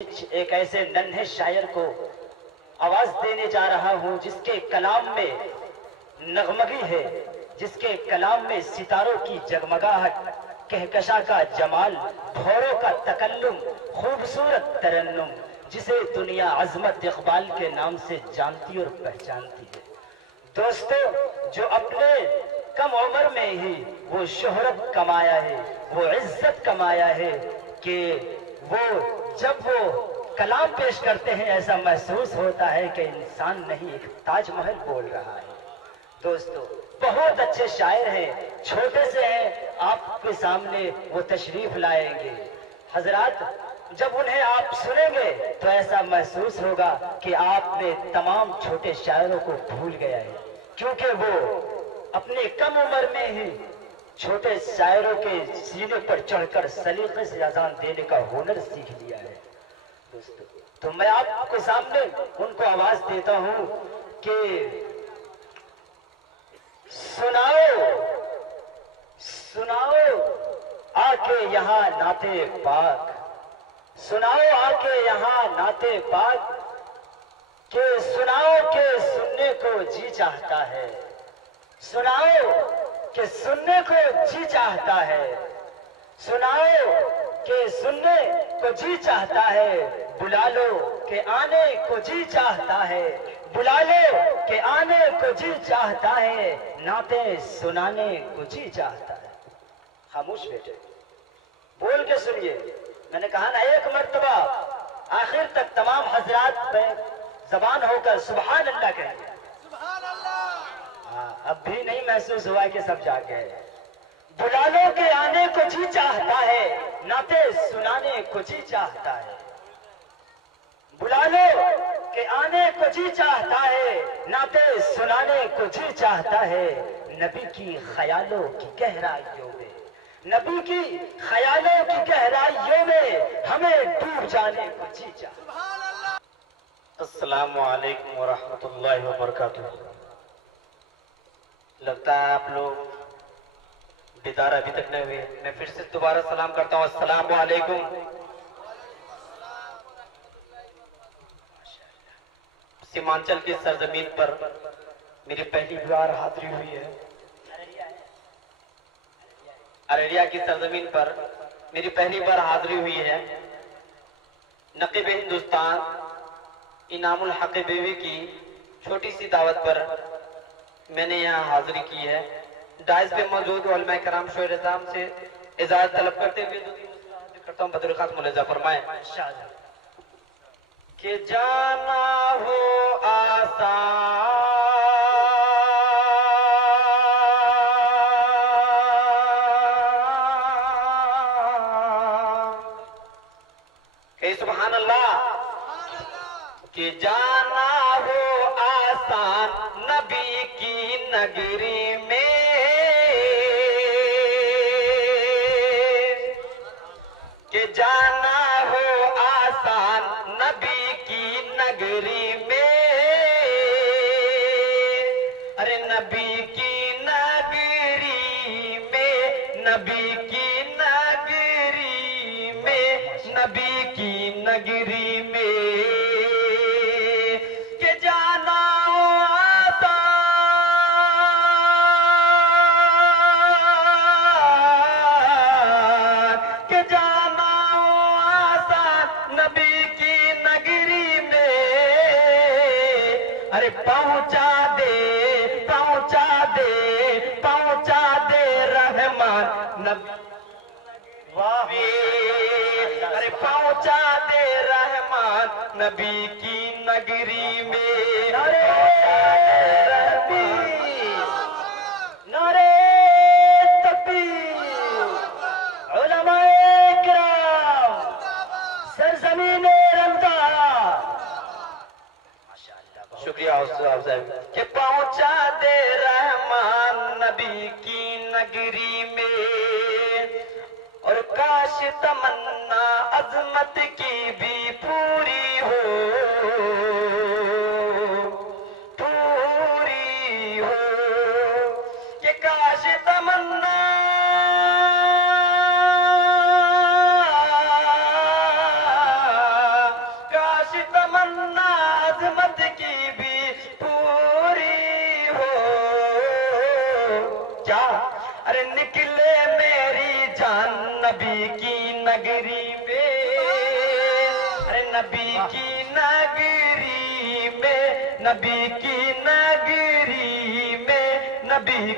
ایک ایسے ننھے شاعر کو آواز دینے جا رہا ہوں جس کے کلام میں نغمگی ہے، جس کے کلام میں ستاروں کی جگمگاہٹ، کہکشاں کا جمال، بھوروں کا تکلم، خوبصورت ترنم، جسے دنیا عظمت اقبال کے نام سے جانتی اور پہچانتی ہے۔ دوستو، جو اپنے کم عمر میں ہی وہ شہرت کمایا ہے، وہ عزت کمایا ہے کہ وہ جب وہ کلام پیش کرتے ہیں ایسا محسوس ہوتا ہے کہ انسان نہیں ایک تاج محل بول رہا ہے۔ دوستو، بہت اچھے شاعر ہیں، چھوٹے سے ہیں، آپ کے سامنے وہ تشریف لائیں گے۔ حضرات، جب انہیں آپ سنیں گے تو ایسا محسوس ہوگا کہ آپ نے تمام چھوٹے شاعروں کو بھول گیا ہے، کیونکہ وہ اپنے کم عمر میں ہی چھوٹے شاعروں کے سینے پر چڑھ کر سلیقے سے اذان دینے کا ہنر سیکھ لیا ہے۔ دوستو، تو میں آپ کے سامنے ان کو آواز دیتا ہوں کہ سناؤ سناؤ آ کے یہاں نعت پاک، سناؤ آ کے یہاں نعت پاک، کہ سناؤ کہ سننے کو جی چاہتا ہے، سناؤ کہ سننے کو جی چاہتا ہے، سناؤ کہ سننے کو جی چاہتا ہے، بلا لو کہ آنے کو جی چاہتا ہے، بلا لو کہ آنے کو جی چاہتا ہے، نعتیں سنانے کو جی چاہتا ہے۔ خاموش بیٹے، بول کے سنیے، میں نے کہا نا ایک مرتبہ آخر تک تمام حضرات پہ زبان ہو کر سبحان اللہ کہیں۔ اب بھی نہیں محسوس ہوا کہ سب جا کے بلا لو کے آنے کو جی چاہتا ہے، نعتیں سنانے کو جی چاہتا ہے، بلا لو کہ آنے کو جی چاہتا ہے، نعتیں سنانے کو جی چاہتا ہے، نبی کی خیالوں کی گہرائیوں میں، نبی کی خیالوں کی گہرائیوں میں ہمیں ڈوب جانے کو جی چاہتا ہے۔ السلام علیکم ورحمۃ اللہ وبرکاتہ۔ لگتا ہے آپ لوگ بیدار ابھی تک نہیں ہوئے، میں پھر سے دوبارہ سلام کرتا ہوں، السلام علیکم۔ سیمانچل کی سرزمین پر میری پہلی بار حاضری ہوئی ہے، ارریہ کی سرزمین پر میری پہلی بار حاضری ہوئی ہے۔ نقیب ہندوستان انعام الحق بیوی کی چھوٹی سی دعوت پر میں نے یہاں حاضری کی ہے۔ دائز پہ موجود علماء کرام شوہر اعظام سے اجازت طلب کرتے ہوئے دو تین مسئلہ کرتا ہوں، بدر خاص ملحظہ فرمائیں کہ جانا ہو آسان کہ سبحان اللہ، کہ جانا ہو آسان نبی کی نگری میں، کہ جانا ہو آسان نبی کی نگری میں، ارے نبی کی نگری میں، نبی کی نگری میں، نبی کی نگری میں، کہ جانا ہو آسان، کہ جانا ہو آسان نبی کی نگری میں، ارے پہنچا دے رحمان نبی، ارے پہنچا دے رحمان نبی کی نگری میں، نعرے تکبیر، نعرے تکبیر، علماء کرام، سرزمین رمضان، شکریہ استاد صاحب، کہ پہنچا دے رحمان نبی کی نگری میں، اور کاش تمنا عظمت کی بھی پوری ہو، پوری ہو، کہ کاش تمنا نبی کی نگری میں، ارے نبی کی نگری میں، نبی کی نگری میں، نبی